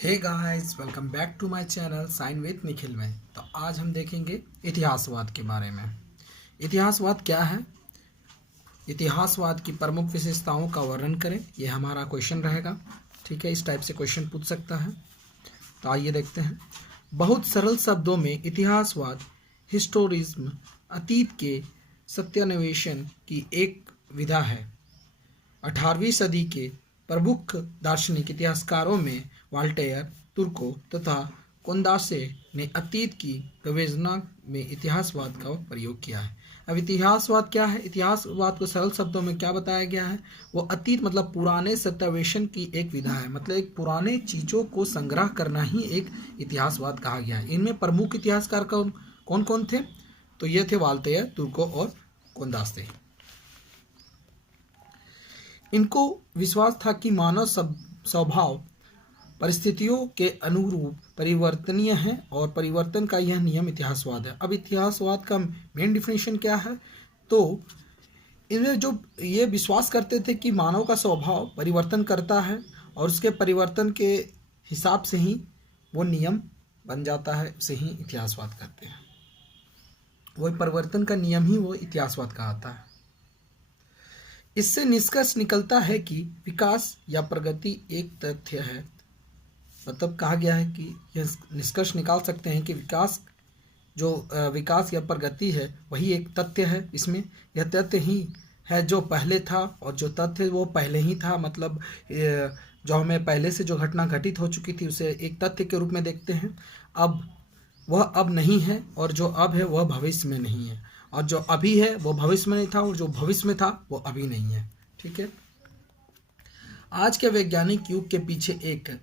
Hey guys, welcome back to my channel sign with Nikhil में। तो आज हम देखेंगे इतिहासवाद के बारे में। इतिहासवाद क्या है, इतिहासवाद की प्रमुख विशेषताओं का वर्णन करें, ये हमारा क्वेश्चन रहेगा। ठीक है, इस टाइप से क्वेश्चन पूछ सकता है। तो आइए देखते हैं। बहुत सरल शब्दों में इतिहासवाद हिस्टोरिज्म अतीत के सत्यान्वेषण की एक विधा है। 18वीं सदी के प्रमुख दार्शनिक इतिहासकारों में वाल्टेयर, तुर्को तथा कोंदासे ने अतीत की गवेषणा में इतिहासवाद का प्रयोग किया है। अब इतिहासवाद क्या है? इतिहासवाद को सरल शब्दों में क्या बताया गया है? वो अतीत मतलब पुराने सत्यान्वेषण की एक विधा है, मतलब एक पुराने चीज़ों को संग्रह करना ही एक इतिहासवाद कहा गया है। इनमें प्रमुख इतिहासकार कौन कौन थे? तो ये थे वाल्टेयर, तुर्को और कोंदासे। इनको विश्वास था कि मानव स्वभाव परिस्थितियों के अनुरूप परिवर्तनीय है और परिवर्तन का यह नियम इतिहासवाद है। अब इतिहासवाद का मेन डिफिनेशन क्या है? तो इनमें जो ये विश्वास करते थे कि मानव का स्वभाव परिवर्तन करता है और उसके परिवर्तन के हिसाब से ही वो नियम बन जाता है, उसे ही इतिहासवाद कहते हैं। वही परिवर्तन का नियम ही वो इतिहासवाद कहलाता है। इससे निष्कर्ष निकलता है कि विकास या प्रगति एक तथ्य है। मतलब कहा गया है कि यह निष्कर्ष निकाल सकते हैं कि विकास या प्रगति है वही एक तथ्य है। इसमें यह तथ्य ही है जो पहले था, और जो तथ्य वो पहले ही था। मतलब जो हमें पहले से जो घटना घटित हो चुकी थी उसे एक तथ्य के रूप में देखते हैं। अब वह अब नहीं है, और जो अब है वह भविष्य में नहीं है, और जो अभी है वो भविष्य में नहीं था, और जो भविष्य में था वो अभी नहीं है। ठीक है। आज के वैज्ञानिक युग के पीछे एक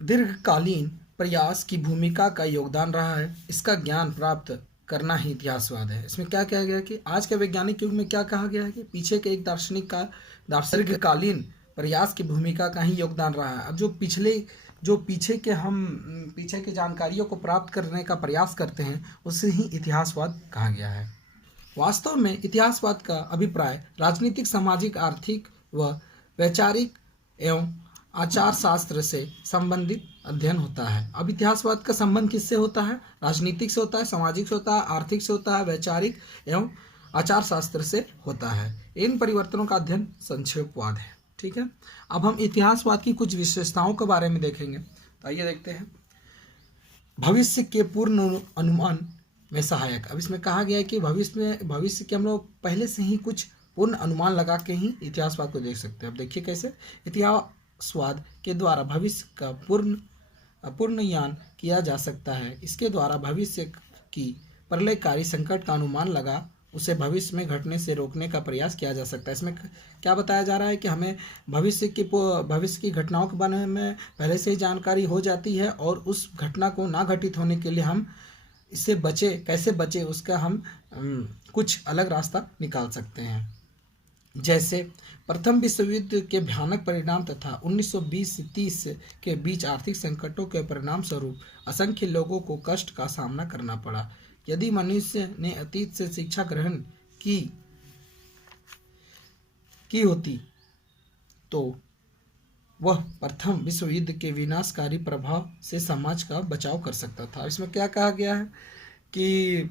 दीर्घकालीन प्रयास की भूमिका का योगदान रहा है। इसका ज्ञान प्राप्त करना ही इतिहासवाद है। इसमें क्या कहा गया कि आज के वैज्ञानिक युग में क्या कहा गया है कि पीछे के एक दार्शनिक का दीर्घकालीन प्रयास की भूमिका का ही योगदान रहा है। अब जो पीछे के जानकारियों को प्राप्त करने का प्रयास करते हैं उसे ही इतिहासवाद कहा गया है। वास्तव में इतिहासवाद का अभिप्राय राजनीतिक, सामाजिक, आर्थिक व वैचारिक एवं आचार शास्त्र से संबंधित अध्ययन होता है। अब इतिहासवाद का संबंध किससे होता है? राजनीतिक से होता है, सामाजिक से होता है, आर्थिक से होता है, वैचारिक एवं आचार शास्त्र से होता है। इन परिवर्तनों का अध्ययन संक्षेपवाद है। ठीक है। अब हम इतिहासवाद की कुछ विशेषताओं के बारे में देखेंगे। तो आइए देखते हैं। भविष्य के पूर्ण अनुमान में सहायक। अब इसमें कहा गया है कि भविष्य के हम लोग पहले से ही कुछ पूर्ण अनुमान लगा के ही इतिहासवाद को देख सकते हैं। अब देखिए कैसे। इतिहासवाद के द्वारा भविष्य का पूर्ण ज्ञान किया जा सकता है। इसके द्वारा भविष्य की प्रलयकारी संकट का अनुमान लगा उसे भविष्य में घटने से रोकने का प्रयास किया जा सकता है। इसमें क्या बताया जा रहा है कि हमें भविष्य की घटनाओं के बारे में पहले से ही जानकारी हो जाती है, और उस घटना को ना घटित होने के लिए हम इससे कैसे बचे उसका हम कुछ अलग रास्ता निकाल सकते हैं। जैसे प्रथम विश्व युद्ध के भयानक परिणाम तथा 1920 से 30 के बीच आर्थिक संकटों के परिणाम स्वरूप असंख्य लोगों को कष्ट का सामना करना पड़ा। यदि मनुष्य ने अतीत से शिक्षा ग्रहण की होती तो वह प्रथम विश्व युद्ध के विनाशकारी प्रभाव से समाज का बचाव कर सकता था। इसमें क्या कहा गया है कि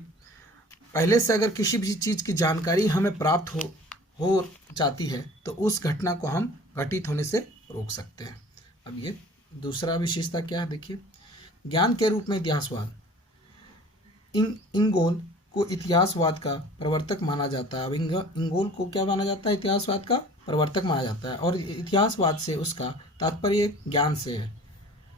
पहले से अगर किसी भी चीज़ की जानकारी हमें प्राप्त हो जाती है तो उस घटना को हम घटित होने से रोक सकते हैं। अब ये दूसरा विशेषता क्या है, देखिए। ज्ञान के रूप में इतिहासवाद। इंगोल को इतिहासवाद का प्रवर्तक माना जाता है। अब इंगोल को क्या माना जाता है? इतिहासवाद का प्रवर्तक माना जाता है, और इतिहासवाद से उसका तात्पर्य ज्ञान से है।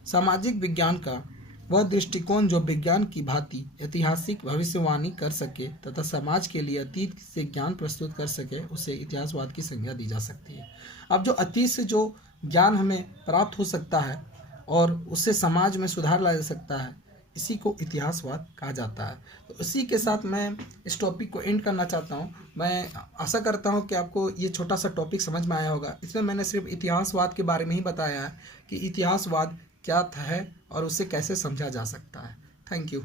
सामाजिक विज्ञान का वह दृष्टिकोण जो विज्ञान की भांति ऐतिहासिक भविष्यवाणी कर सके तथा समाज के लिए अतीत से ज्ञान प्रस्तुत कर सके, उसे इतिहासवाद की संज्ञा दी जा सकती है। अब जो अतीत से जो ज्ञान हमें प्राप्त हो सकता है और उससे समाज में सुधार लाया जा सकता है, इसी को इतिहासवाद कहा जाता है। तो इसी के साथ मैं इस टॉपिक को एंड करना चाहता हूँ। मैं आशा करता हूँ कि आपको ये छोटा सा टॉपिक समझ में आया होगा। इसमें मैंने सिर्फ इतिहासवाद के बारे में ही बताया है कि इतिहासवाद क्या है और उसे कैसे समझा जा सकता है। Thank you.